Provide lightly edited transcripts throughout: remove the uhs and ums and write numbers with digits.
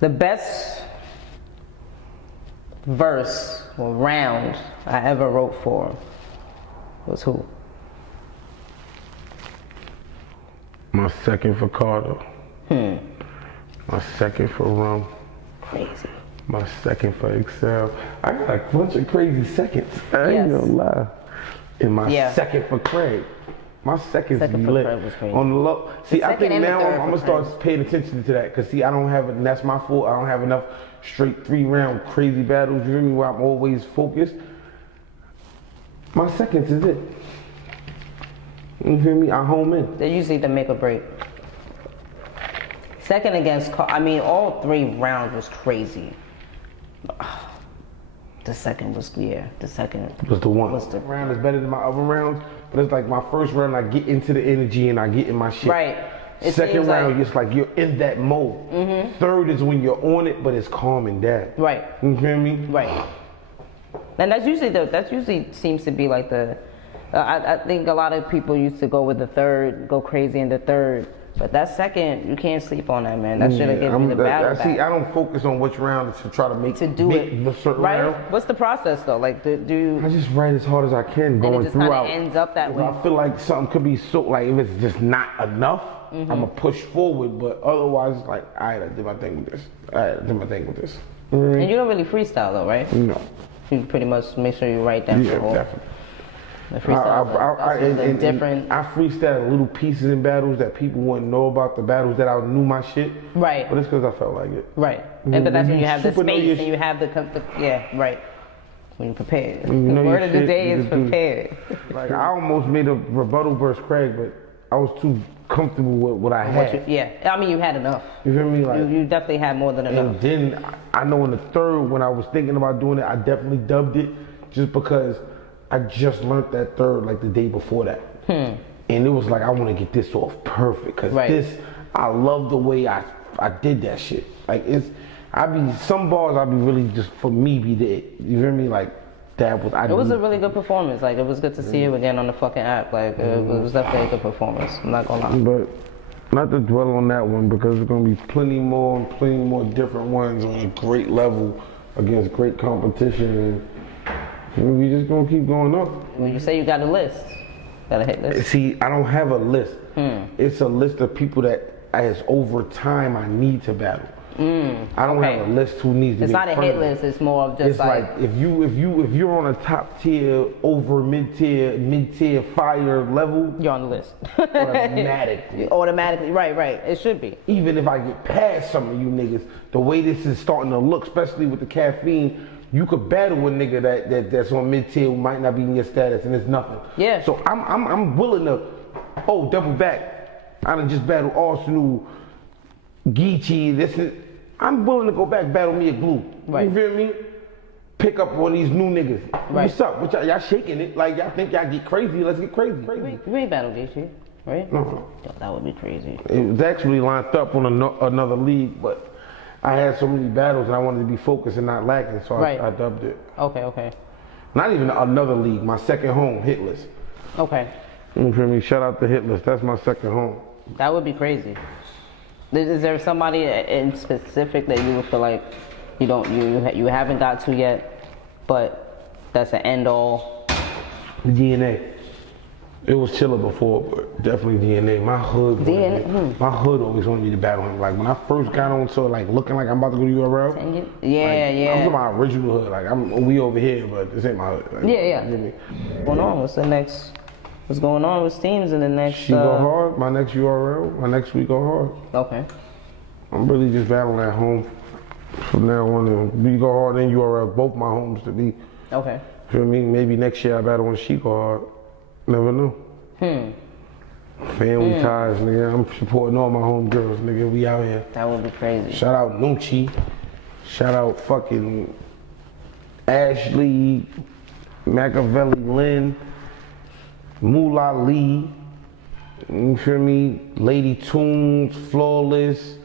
The best verse or round I ever wrote for was who? My second for Carter. My second for Rum. Crazy. My second for Excel. I got a bunch of crazy seconds. I ain't gonna lie. And my second for Craig. My second's Second for lit. Craig was crazy. On the low. See, I think now I'm gonna Craig. start paying attention to that. Cause see, I don't have, and that's my fault. I don't have enough straight 3-round crazy battles. You hear me? Where I'm always focused. My seconds is it. You hear me? I home in. They're usually the make or break. Second against, I mean, all 3 rounds was crazy. The second was, the second was the one. Was the round is better than my other rounds, but it's like my first round, I get into the energy and I get in my shit. Right. It Second round, like, it's like you're in that mode. Third is when you're on it, but it's calming down. Right. You feel me? Right. And that's usually seems to be like the. I think a lot of people used to go with the third, go crazy in the third. But that second, you can't sleep on that, man. That should have given you the battle back. See, I don't focus on which round to try to make it a certain round. What's the process though? Like, do you? I just write as hard as I can, going and it just throughout. Ends up that way. I feel like something could be so, like if it's just not enough, I'm gonna push forward. But otherwise, it's like, I did my thing with this. I did my thing with this. And you don't really freestyle though, right? No. You pretty much make sure you write down the whole. Definitely. The freestyle different. I freestyle little pieces in battles that people wouldn't know about, the battles that I knew my shit. Right. But it's because I felt like it. Right. And but that's when you have the space and you have the right. When you're prepared. The word of the day is prepared. Like I almost made a rebuttal versus Craig, but I was too comfortable with what I had. I mean, you had enough. You feel me? Like you definitely had more than enough. And then I know in the third, when I was thinking about doing it, I definitely dubbed it just because I just learned that third like the day before that. And it was like, I want to get this off perfect. Cause this, I love the way I did that shit. Like some bars I be really just, for me, be the, you hear me? Like that was, it was a really good performance. Like it was good to see you again on the fucking app. Like it was definitely a good performance. I'm not gonna lie. But not to dwell on that one because there's gonna be plenty more different ones on a great level against great competition. And we just gonna keep going up. When you say you got a list, got a hit list. See, I don't have a list. It's a list of people that, as over time, I need to battle. I don't have a list who needs to be. It's not a hit list. It's more of just it's like if you're on a top tier, over mid tier fire level, you're on the list. Automatically, right. It should be. Even if I get past some of you niggas, the way this is starting to look, especially with the caffeine. You could battle a nigga that's on mid-tier who might not be in your status and it's nothing. Yeah. So I'm willing to, double back. I done just battled Arsenal, Geechee, I'm willing to go back battle me at Glue. Right. You feel me? Pick up on these new niggas. Right. What's up? Y'all shaking it? Like y'all think y'all get crazy? Let's get crazy. You ain't battled Geechee, right? No. That would be crazy. It was actually lined up on another league, but I had so many battles and I wanted to be focused and not lacking, so I dubbed it. Okay. Not even another league, my second home, Hitless. Okay. You feel me? Shout out to Hitless, that's my second home. That would be crazy. Is there somebody in specific that you would feel like you haven't got to yet, but that's an end all? DNA. It was chiller before, but definitely DNA. My hood always wanted me to battle him. Like when I first got on, so like looking like I'm about to go to URL. Yeah. I'm from my original hood. Like we over here, but this ain't my hood. Like, What's going on? What's going on with teams in the next? SHEGOHARD, my next URL, my next week go hard. Okay. I'm really just battling at home from now on. And we go hard and URL, both my homes to be. Okay. Feel me? Maybe next year I battle on SHEGOHARD. Never know. Family ties, nigga. I'm supporting all my homegirls, nigga. We out here. That would be crazy. Shout out Nunchi. Shout out fucking Ashley, Machiavelli Lynn, Moolah Lee. You feel me? Lady Tunes, Flawless,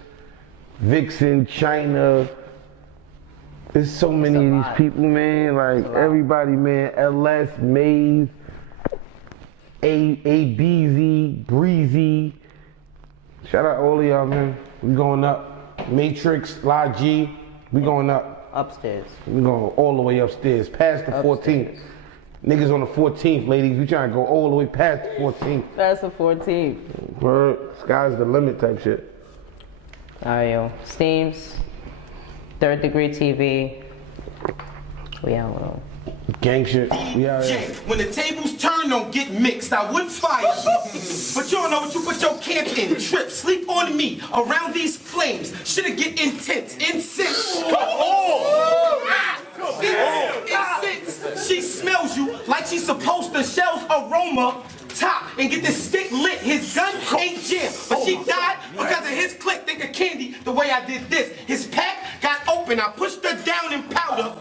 Vixen, China. There's so many of these people, man. Like everybody, man. LS, Maze. ABZ, Breezy. Shout out all of y'all, man. We going up. Matrix, La G, we going up. Upstairs. We going all the way upstairs, past the 14th. Niggas on the 14th, ladies. We trying to go all the way past the 14th. That's the 14th. Word, sky's the limit type shit. Alright, yo. Steams, Third Degree TV. We out, though. Gang shit. Yeah. When the tables turn, don't get mixed. I would fire, but you don't know what you put your camp in. Trip, sleep on me around these flames. Shit'll get intense, incense. Incense. She smells you like she's supposed to. Shells aroma. Top and get this stick lit. His gun ain't jammed, but she died because of his click. Think of candy the way I did this. His pack got open. I pushed her down in powder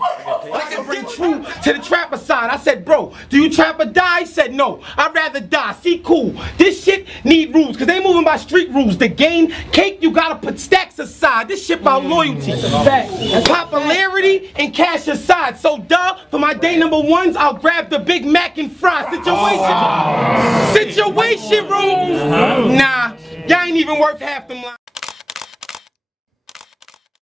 like a dick true to the trapper side. I said, bro, do you trap or die? He said, no, I'd rather die. See, cool. This shit need rules because they moving by street rules. To gain cake, you gotta put stacks aside. This shit about loyalty, popularity, and cash aside. So, duh, for my day number ones, I'll grab the Big Mac and fry. Situation room. Nah, y'all ain't even worth half them lines.